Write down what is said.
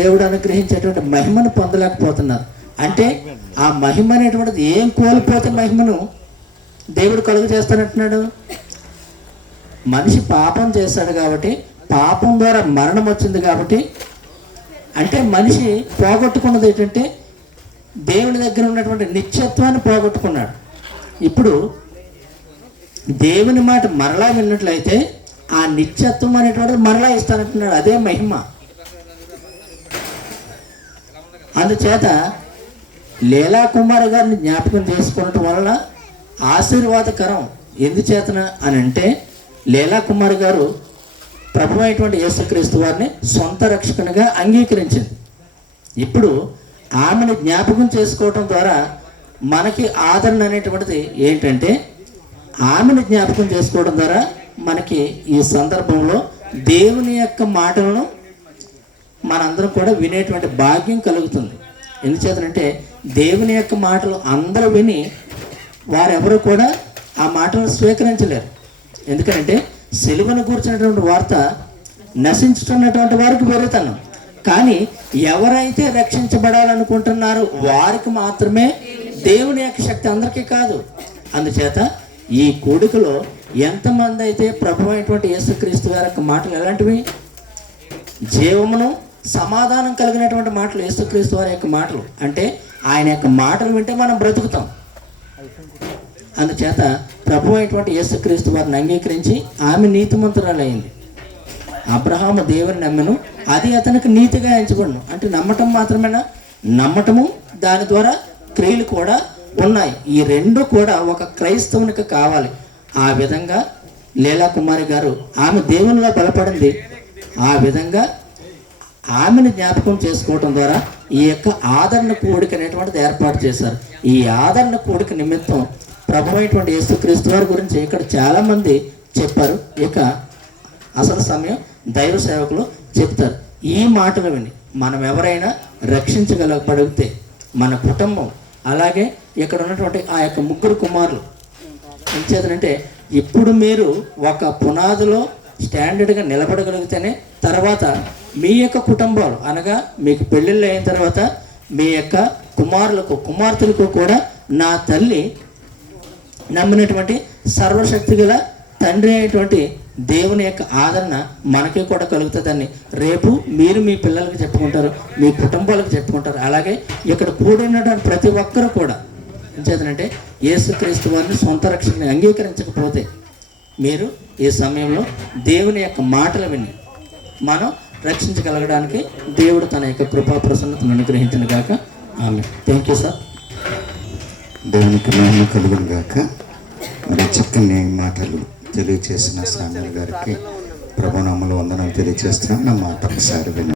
దేవుడు అనుగ్రహించేటువంటి మహిమను పొందలేకపోతున్నారు. అంటే ఆ మహిమ అనేటువంటిది ఏం కోల్పోతే మహిమను దేవుడు కలుగు చేస్తానంటున్నాడు? మనిషి పాపం చేస్తాడు కాబట్టి, పాపం ద్వారా మరణం వచ్చింది కాబట్టి, అంటే మనిషి పోగొట్టుకున్నది ఏంటంటే దేవుని దగ్గర ఉన్నటువంటి నిత్యత్వాన్ని పోగొట్టుకున్నాడు. ఇప్పుడు దేవుని మాట మరలా విన్నట్లయితే ఆ నిత్యత్వం అనేటువంటిది మరలా ఇస్తానంటున్నాడు. అదే మహిమ. అందుచేత లీలా కుమారి గారిని జ్ఞాపకం చేసుకోవటం వలన ఆశీర్వాదకరం. ఎందుచేతన అని అంటే లీలా కుమారి గారు ప్రభు అయినటువంటి యేసుక్రీస్తు వారిని సొంత రక్షకునిగా అంగీకరించింది. ఇప్పుడు ఆమెను జ్ఞాపకం చేసుకోవటం ద్వారా మనకి ఆదరణ అనేటువంటిది ఏంటంటే, ఆమెను జ్ఞాపకం చేసుకోవడం ద్వారా మనకి ఈ సందర్భంలో దేవుని యొక్క మాటలను మనందరం కూడా వినేటువంటి భాగ్యం కలుగుతుంది. ఎందుచేతనంటే దేవుని యొక్క మాటలు అందరూ విని వారెవరు కూడా ఆ మాటలను స్వీకరించలేరు. ఎందుకంటే సిలువను కూర్చున్నటువంటి వార్త నశించుతున్నటువంటి వారికి వేరేతనం, కానీ ఎవరైతే రక్షించబడాలనుకుంటున్నారో వారికి మాత్రమే దేవుని యొక్క శక్తి, అందరికీ కాదు. అందుచేత ఈ కూడికలో ఎంతమంది అయితే ప్రభు అయినటువంటి యేసుక్రీస్తు వారి యొక్క మాటలు ఎలాంటివి? జీవమును సమాధానం కలిగినటువంటి మాటలు. యేసుక్రీస్తు వారి యొక్క మాటలు అంటే ఆయన యొక్క మాటలు వింటే మనం బ్రతుకుతాం. అందుచేత ప్రభు అయినటువంటి యేసుక్రీస్తు వారిని అంగీకరించి ఆమె నీతిమంతురాలైంది. అబ్రహాము దేవుని నమ్మెను, అది అతనికి నీతిగా ఎంచబడును. అంటే నమ్మటం మాత్రమేనా? నమ్మటము, దాని ద్వారా క్రియలు కూడా ఉన్నాయి. ఈ రెండు కూడా ఒక క్రైస్తవునికి కావాలి. ఆ విధంగా లీలా కుమారి గారు ఆమె దేవునిలో బలపడింది. ఆ విధంగా ఆమెను జ్ఞాపకం చేసుకోవటం ద్వారా ఈ యొక్క ఆదరణ కూడిక అనేటువంటిది ఏర్పాటు చేశారు. ఈ ఆదరణ కూడిక నిమిత్తం ప్రభు అయినటువంటి యేసుక్రీస్తు వారి గురించి ఇక్కడ చాలామంది చెప్పారు. ఇక అసలు సమయం దైవ సేవకులు చెప్తారు. ఈ మాటలు విని మనం ఎవరైనా రక్షించగలగబడితే మన కుటుంబం, అలాగే ఇక్కడ ఉన్నటువంటి ఆ యొక్క ముగ్గురు కుమారులు ఎంచేతనంటే ఇప్పుడు మీరు ఒక పునాదిలో స్టాండర్డ్గా నిలబడగలిగితేనే తర్వాత మీ యొక్క కుటుంబాలు, అనగా మీకు పెళ్ళిళ్ళు అయిన తర్వాత మీ యొక్క కుమారులకు కుమార్తెలకు కూడా నా తల్లి నమ్మినటువంటి సర్వశక్తి గల తండ్రి అయినటువంటి దేవుని యొక్క ఆదరణ మనకి కూడా కలుగుతుందని రేపు మీరు మీ పిల్లలకు చెప్పుకుంటారు, మీ కుటుంబాలకు చెప్పుకుంటారు. అలాగే ఇక్కడ కూడినటువంటి ప్రతి ఒక్కరూ కూడా ఎంచేతనంటే యేసుక్రీస్తు వారిని సొంత రక్షణని అంగీకరించకపోతే మీరు ఈ సమయంలో దేవుని యొక్క మాటలు విని మనం రక్షించగలగడానికి దేవుడు తన యొక్క కృపా ప్రసన్నతను అనుగ్రహించిన గాక. ఆమె. Thank you sir. దేవునికి మహిమ కలుగును గాక. మరి చక్కని మాటలు తెలియచేసిన సామ్యుల్ గారికి ప్రభునామములో వందనాలు తెలియజేస్తున్నాను. నా మాట ఒకసారి వినండి.